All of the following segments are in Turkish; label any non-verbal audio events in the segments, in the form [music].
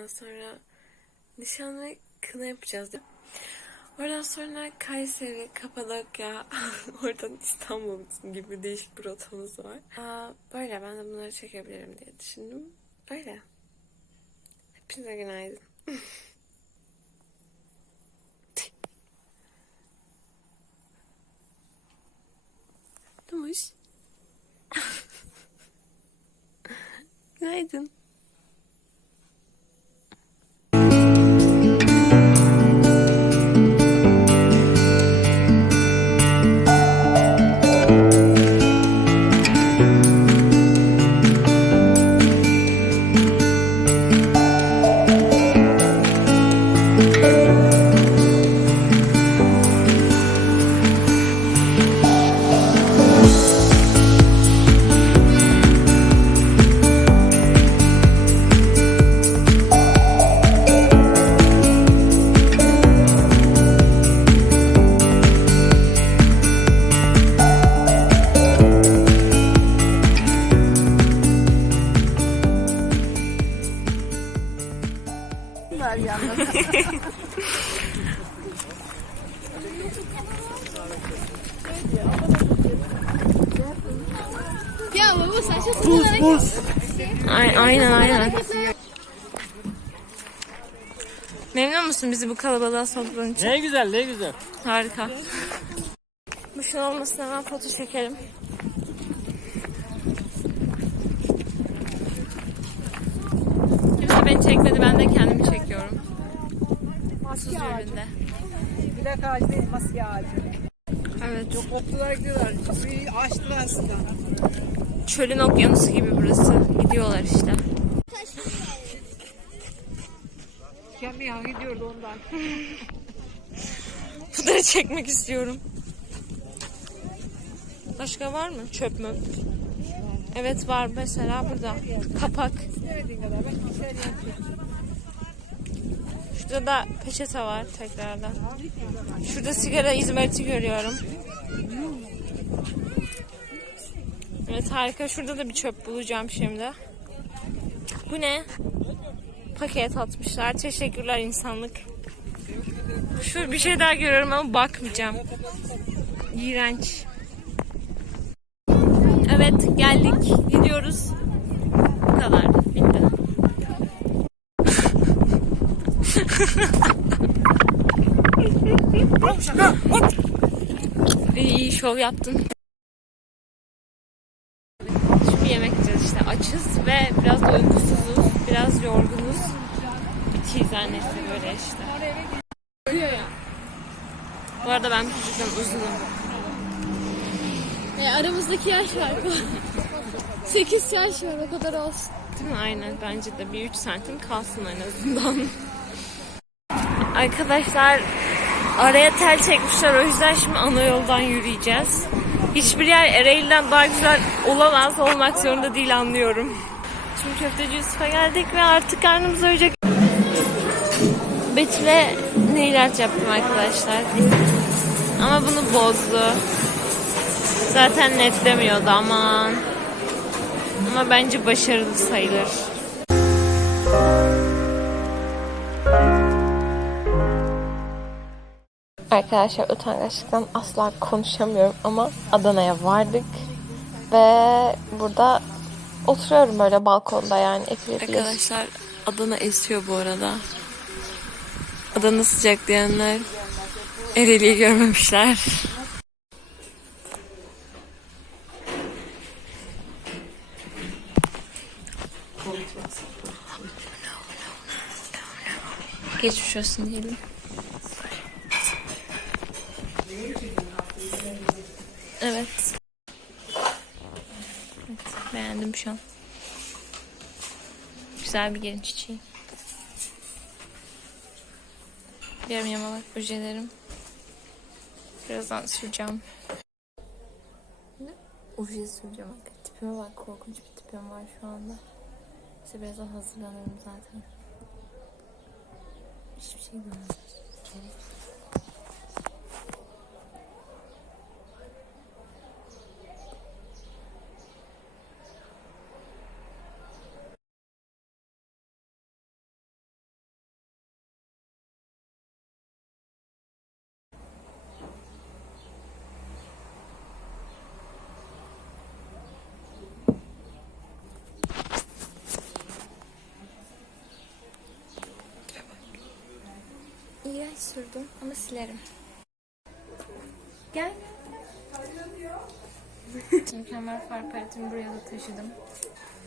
Ondan sonra nişan ve kına yapacağız. Oradan sonra Kayseri, Kapadokya, [laughs] oradan İstanbul gibi değişik bir rotamız var. Aa, böyle ben de bunları çekebilirim diye düşündüm. Öyle. Hepinize günaydın. [laughs] Dumuş. [laughs] Günaydın. Memnun musun bizi bu kalabalığa soktuğun için? Ne güzel ne güzel. Harika. Bu şun olmasına hemen foto çekelim. Kimse beni çekmedi ben de kendimi çekiyorum. Masuz üründe. Bilek ağacı değil, masya ağacı. Evet. Koptular gidiyorlar. Suyu açtılar aslında. Çölün okyanusu gibi burası. Gidiyorlar işte. Kemiğe gidiyordu ondan. [laughs] Bunları çekmek istiyorum. Başka var mı? Çöp mü? Evet var mesela burada. Kapak. Şurada da peçete var tekrardan. Şurada sigara izmariti görüyorum. Evet harika. Şurada da bir çöp bulacağım şimdi. Bu ne? Paket atmışlar. Teşekkürler insanlık. Şu bir şey daha görüyorum ama bakmayacağım. İğrenç. Evet geldik. Gidiyoruz. Bu kadar. Bitti. İyi, şov yaptın. Şimdi yemek yiyeceğiz işte. Açız ve biraz da uykusuzuz. Biraz yorgunuz. Bitiyiz annesi böyle işte. Bu arada ben çocuktan uzunum. E, aramızdaki yaş var. [laughs] 8 yaş var o kadar olsun. Değil mi? Aynen. Bence de bir 3 santim kalsın en azından. [laughs] Arkadaşlar araya tel çekmişler. O yüzden şimdi ana yoldan yürüyeceğiz. Hiçbir yer Ereğli'den daha güzel olamaz. Olmak zorunda değil anlıyorum. Şimdi köfteci Yusuf'a geldik ve artık karnımız doyacak. Betül'e ne ilaç yaptım arkadaşlar. Ama bunu bozdu. Zaten netlemiyordu aman. Ama bence başarılı sayılır. Arkadaşlar utangaçlıktan asla konuşamıyorum ama Adana'ya vardık ve burada oturuyorum böyle balkonda yani Arkadaşlar Adana esiyor bu arada. Adana sıcak diyenler Ereğli'yi görmemişler. Geçmiş olsun diyelim. Evet. Beğendim şu an. Güzel bir gelin çiçeği. Yarım yamalak ojelerim. Birazdan süreceğim. Oje süreceğim. Tipime bak korkunç bir tipim var şu anda. İşte birazdan hazırlanırım zaten. Hiçbir şey görmüyorum. Sürdüm ama silerim. Gel. [laughs] Mükemmel far paletimi buraya da taşıdım.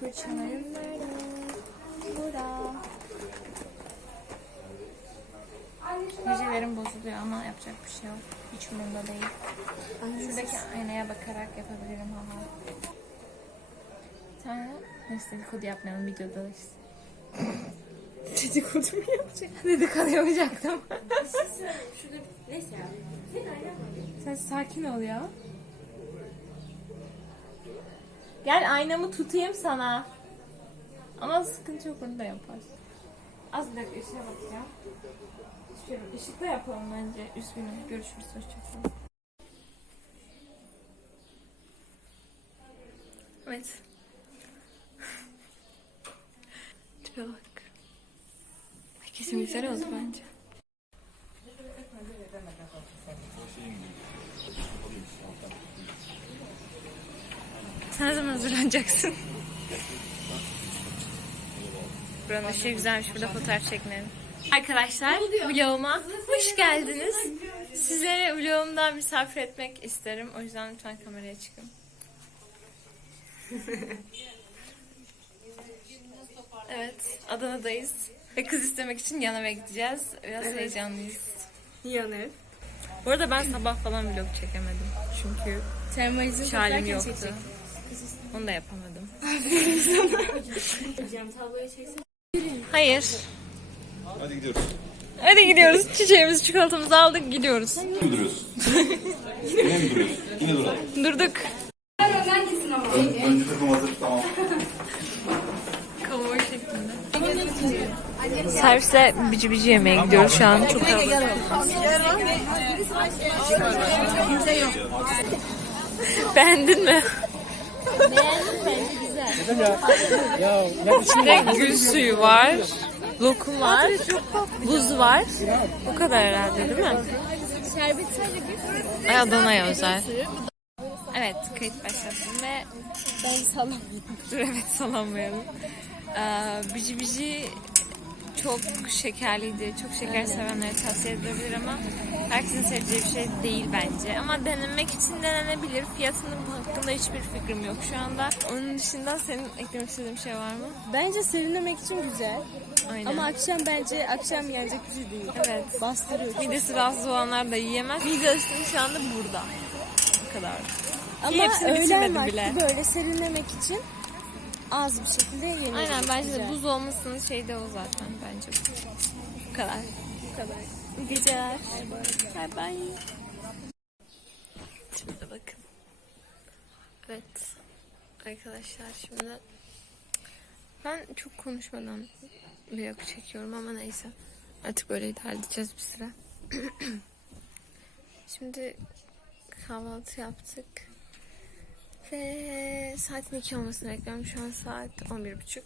Fırçalarım nerede? Burada. Yüzelerim bozuluyor ama yapacak bir şey yok. Hiç umurumda değil. Şuradaki aynaya bakarak yapabilirim ama. Bir tane neyse dedikodu yapmayalım videoda işte. Dedikodu mu yapacak? [laughs] dedikodu yapacaktım. Neyse abi. Sen sakin ol ya. Gel aynamı tutayım sana. Ama sıkıntı yok onu da yaparsın. Az bir dakika işe bakacağım. Şöyle ışıkla yapalım bence. Üzgünüm. Görüşürüz. Hoşçakalın. Evet. [laughs] Tipe bak. Kesin güzel oldu bence. Sen ne zaman hazırlanacaksın? Buranın ışığı güzelmiş. Burada fotoğraf çekinelim. Arkadaşlar vloguma hoş geldiniz. Sizleri vlogumda misafir etmek isterim. O yüzden lütfen kameraya çıkın. evet, Adana'dayız. Ve kız istemek için yan eve gideceğiz. Biraz heyecanlıyız. Yan ev. Bu arada ben sabah falan vlog çekemedim. Çünkü Termalizm hiç halim yoktu. Onu da yapamadım. Hayır. Hadi gidiyoruz. Hadi gidiyoruz. Çiçeğimizi, çikolatamızı aldık, gidiyoruz. Yine mi duruyoruz? Yine mi duruyoruz? Yine duralım. Durduk. Ön, Servise bici bici yemeğe gidiyoruz şu an. Çok. Beğendin mi? İçinde gül suyu var. Lokum var. Buz var. Bu kadar herhalde değil mi? Şerbet Ay Adana'ya özel. Evet kayıt başlattım ve ben salam. Dur evet salamlayalım. Ee, bici bici çok şekerliydi. Çok şeker sevenlere tavsiye edilebilir ama herkesin seveceği bir şey değil bence. Ama denemek için denenebilir. Fiyatının hakkında hiçbir fikrim yok şu anda. Onun dışında senin eklemek istediğin bir şey var mı? Bence serinlemek için güzel. Aynen. Ama akşam bence akşam yenecek bir şey değil. evet. Bastırıyor. Midesi rahatsız olanlar da yiyemez. Midesi şu anda burada. Bu kadar. Ama öğlen vakti bile. böyle serinlemek için az bir şekilde yenecek. Aynen bence de buz olmasının şeyi de o zaten bence. Bu kadar. Bu kadar. İyi geceler. Bay bay. Şimdi bakın. Evet. Arkadaşlar şimdi ben çok konuşmadan vlog çekiyorum ama neyse. Artık böyle idare edeceğiz bir süre. [clears throat] şimdi kahvaltı yaptık. Ve saatin 2 olmasını bekliyorum. Şu an saat 11.30.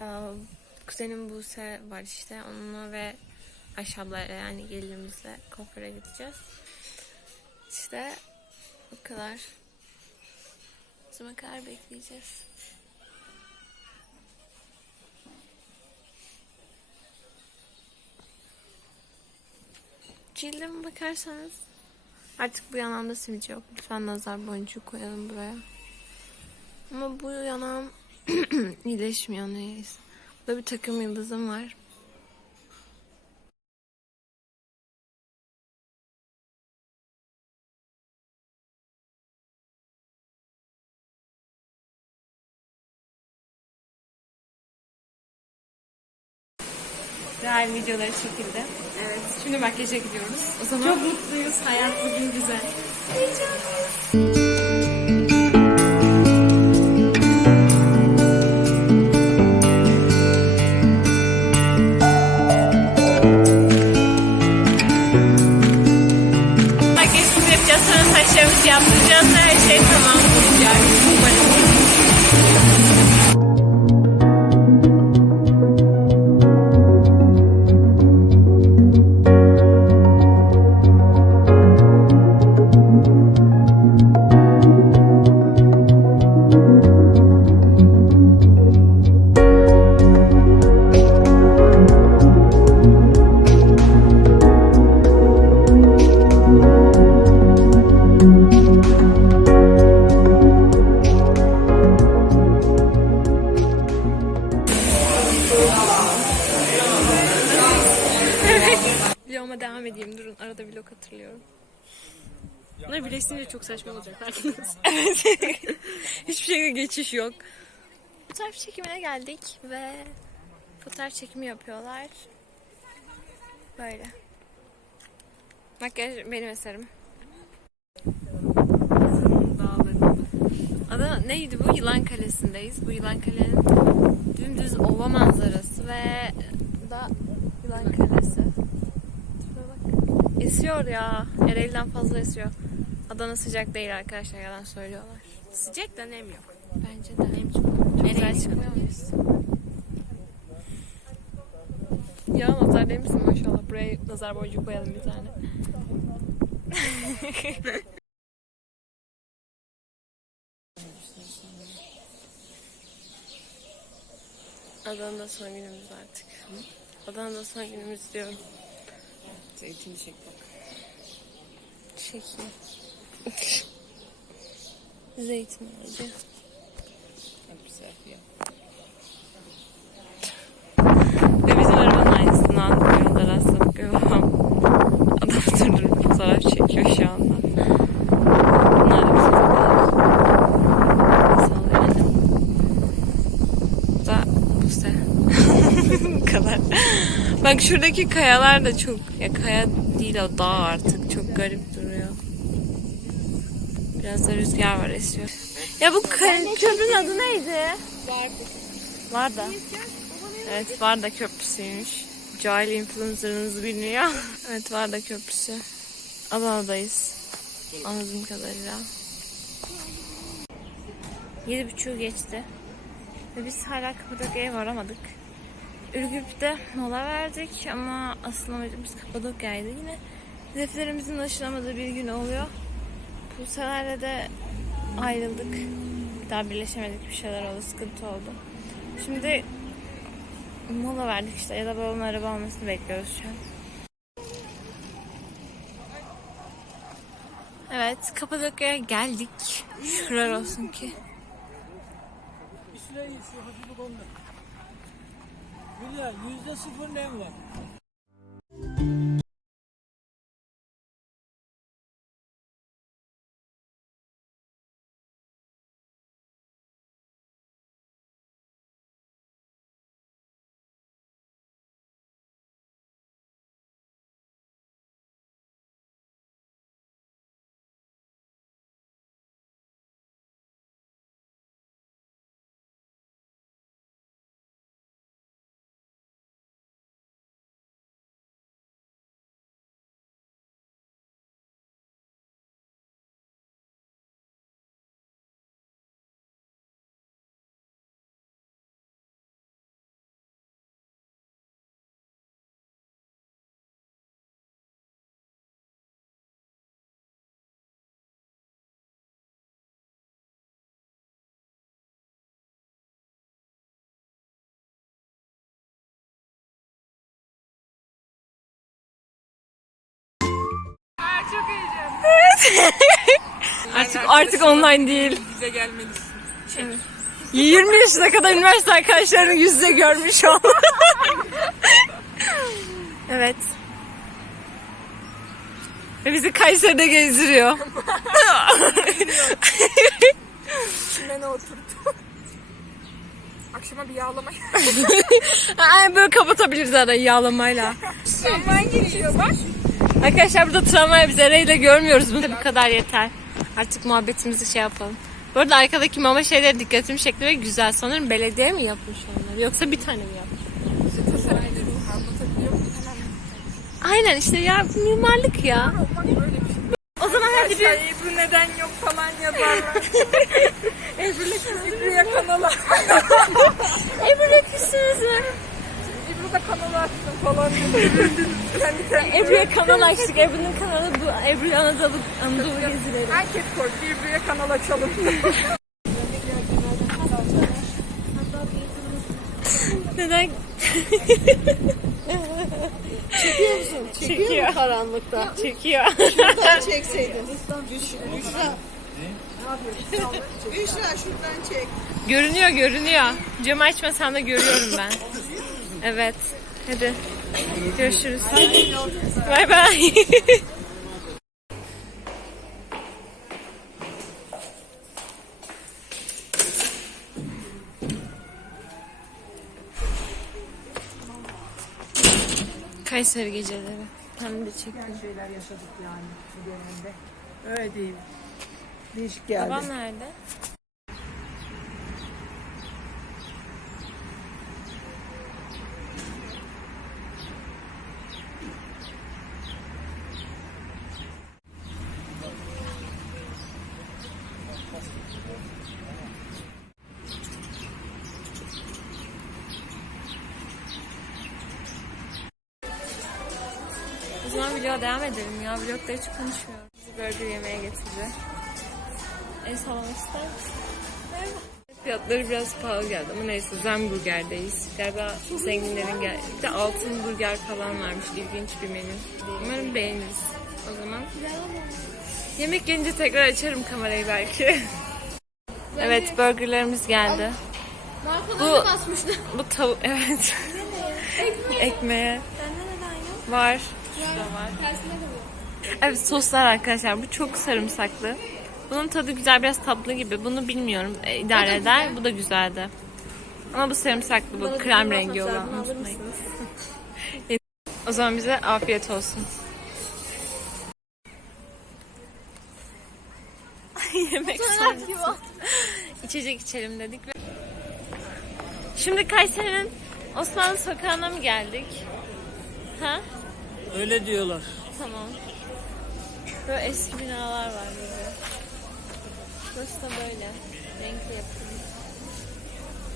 Ee, kuzenim Buse var işte. Onunla ve ablayla yani gelinimizle kuaföre gideceğiz. İşte bu kadar. Zaman kadar bekleyeceğiz. Cildime bakarsanız artık bu yanağımda sivilce yok. Lütfen nazar boncuğu koyalım buraya. Ama bu yanağım [clears throat] iyileşmiyor neyse. Burada bir takım yıldızım var. Real videoları çekildi. Şimdi makyaja gidiyoruz. O zaman çok mutluyuz. Hayat bugün güzel. Makyajımızı yapacağız. Sonra saçlarımızı yaptıracağız. Vloguma devam edeyim. Durun arada vlog hatırlıyorum. Bunları birleştirince çok saçma olacak farkındasınız. [laughs] evet. Hiçbir şekilde geçiş yok. Fotoğraf çekimine geldik ve fotoğraf çekimi yapıyorlar. Böyle. Makyaj benim eserim. Adı neydi bu? Yılan Kalesi'ndeyiz. Bu Yılan Kale'nin dümdüz ova manzarası ve da Yılan Kalesi. Esiyor ya. Ereğli'den fazla esiyor. Adana sıcak değil arkadaşlar. Yalan söylüyorlar. Sıcak da nem yok. Bence de nem çok. Çok güzel çıkmıyor muyuz? Ya nazar değil misin maşallah? Buraya nazar boncuğu koyalım bir tane. Adana'da son günümüz artık. Adana'da son günümüz diyorum. Zeytini çek bak. Çekeyim. [laughs] Zeytin ağacı. Çok güzel ya. Ve bizim arabanın aynısından yolda rastladık adam durdurup fotoğraf çekiyor şu anda. Bunlar da bizim? [laughs] Bu kadar. Bak şuradaki kayalar da çok, kaya değil o dağ artık. Çok garip duruyor. Biraz da rüzgar var esiyor. Ya bu köprünün adı neydi? Varda. Evet Varda Köprüsü'ymüş. Cahil influencer'ınız bilmiyor. [laughs] evet Varda Köprüsü. Adana'dayız. Anladığım kadarıyla. Yedi buçuğu geçti. Ve biz hala Kapadokya'ya varamadık. Ürgüp'te mola verdik ama asıl amacımız Kapadokya'ydı. Yine hedeflerimizin ulaşılamadığı bir gün oluyor. Bu seferle de ayrıldık. Bir daha birleşemedik bir şeyler oldu, sıkıntı oldu. Şimdi mola verdik işte ya da babamın araba almasını bekliyoruz şu an. Evet, Kapadokya'ya geldik. Şükürler olsun ki. İsrail şu hafif. Hülya yüzde sıfır nem var. Artık artık online değil. Bize gelmelisin. 20 yaşına kadar üniversite arkadaşlarını yüz yüze görmüş ol. [laughs] evet. Ve bizi Kayseri'de gezdiriyor. Ben oturdum. Akşama bir yağlama. [laughs] Ay, böyle kapatabiliriz arayı yağlamayla. Tramvay geçiyor bak. Arkadaşlar burada tramvay biz arayla görmüyoruz. Bu bu kadar yeter. Artık muhabbetimizi şey yapalım. Bu arada arkadaki mama şeyleri dikkatimi çekti ve güzel. Sanırım belediye mi yapmış onları? Yoksa bir tane mi yapmış? Aynen işte ya mimarlık ya. O zaman hadi bir Ebru neden yok falan yazarlar. Ebru'ya kanala. Ebru'ya küssünüz mü? Da kanala açtım falan. Kendi kendine. [laughs] Ebru'ya kanal açtık. Ebru'nun kanalı bu. Ebru Anadolu, Anadolu gezileri. Herkes korktu Ebru'ya kanal açalım. [laughs] Neden? Çekiyor musun? Çekiyor, mu karanlıkta? Çekiyor. Şuradan [laughs] çekseydin. Büşra şuradan çek. Görünüyor görünüyor. Camı açmasam da görüyorum ben. Evet. Hadi. Görüşürüz. Bay bay. [laughs] Kayseri geceleri. Hem de çekiyorum. Şeyler yaşadık yani bu dönemde. Öyle değil. Değişik geldi. Babam nerede? O zaman vloga devam edelim ya. Vlogda hiç konuşmuyorum. Bizi burger yemeğe getirdi. El sallamak ister misin? Fiyatları biraz pahalı geldi ama neyse Zenburger'deyiz. Galiba zenginlerin geldi. Bir de altın burger falan varmış. İlginç bir menü. Umarım beğeniriz. O zaman yemek gelince tekrar açarım kamerayı belki. [laughs] evet burgerlerimiz geldi. Basmıştı. Bu [laughs] tavuk evet. Ekmeğe. [laughs] Var. Şurada var. Tersine kalıyor. Evet soslar arkadaşlar. Bu çok sarımsaklı. Bunun tadı güzel biraz tatlı gibi. Bunu bilmiyorum. E, idare eder. Bu da güzeldi. Ama bu sarımsaklı bu. Krem rengi olan. [laughs] O zaman bize afiyet olsun. Yemek sonrası. İçecek içelim dedik. ve- Şimdi Kayseri'nin Osmanlı Sokağı'na mı geldik? Ha? Öyle diyorlar. Tamam. Böyle eski binalar var böyle. Burası da böyle. Renkli yapılmış.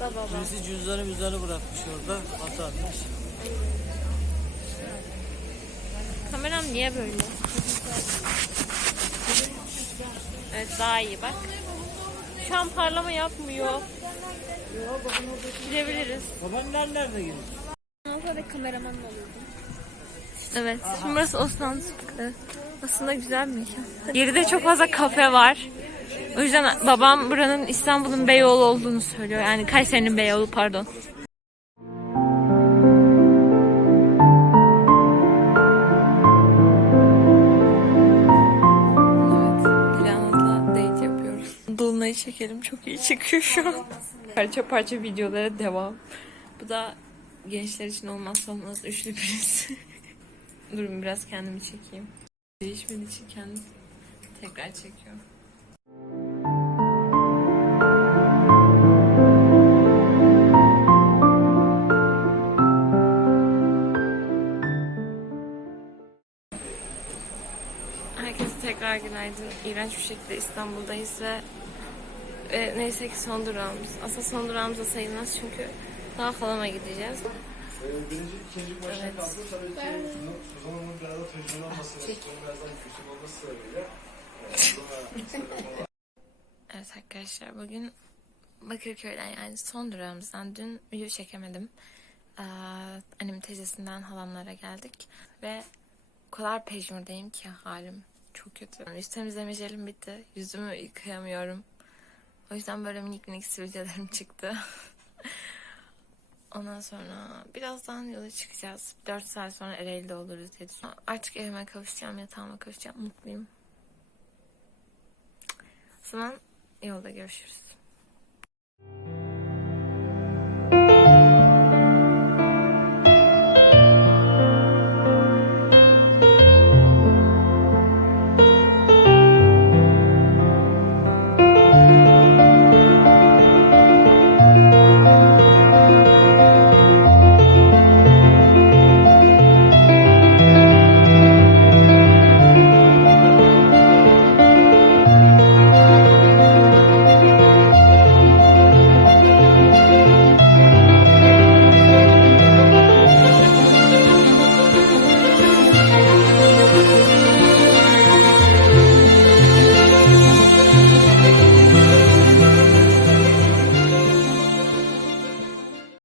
Baba. Birisi cüzdanı müzdanı bırakmış orada. Atarmış. Kameram niye böyle? Evet daha iyi bak. Şu an parlama yapmıyor. Gidebiliriz. Babaanneler nerede gidiyor? Sonra kameraman oluyordum. Evet. Şimdi burası Osmanlı. Aslında güzel bir mekan. Geride çok fazla kafe var. O yüzden babam buranın İstanbul'un Beyoğlu olduğunu söylüyor. Yani Kayseri'nin Beyoğlu pardon. Evet. Planızla date yapıyoruz. Dolunay'ı çekelim. Çok iyi çıkıyor şu an. Parça parça videolara devam. Bu da gençler için olmazsa olmaz üçlü priz. Durun biraz kendimi çekeyim. Değişmediği için kendim tekrar çekiyorum. Herkese tekrar günaydın. İğrenç bir şekilde İstanbul'dayız ve e, neyse ki son durağımız. Aslında son durağımız da sayılmaz çünkü daha halama gideceğiz. Birinci, ikinci baştan kaldı. Tabii ki zaman onun biraz da tecrübe olması, onun biraz daha küçük olması sebebiyle. [laughs] Evet arkadaşlar bugün Bakırköy'den yani son durağımızdan dün video çekemedim. Ee, annemin teyzesinden halamlara geldik ve o kadar pejmurdayım ki halim çok kötü. Yüz temizleme jelim bitti. Yüzümü yıkayamıyorum. O yüzden böyle minik minik sivilcelerim çıktı. [laughs] Ondan sonra birazdan yola çıkacağız. 4 saat sonra Ereğli'de oluruz düşünüyorum. Artık evime kavuşacağım, yatağıma kavuşacağım. Mutluyum. O zaman yolda görüşürüz.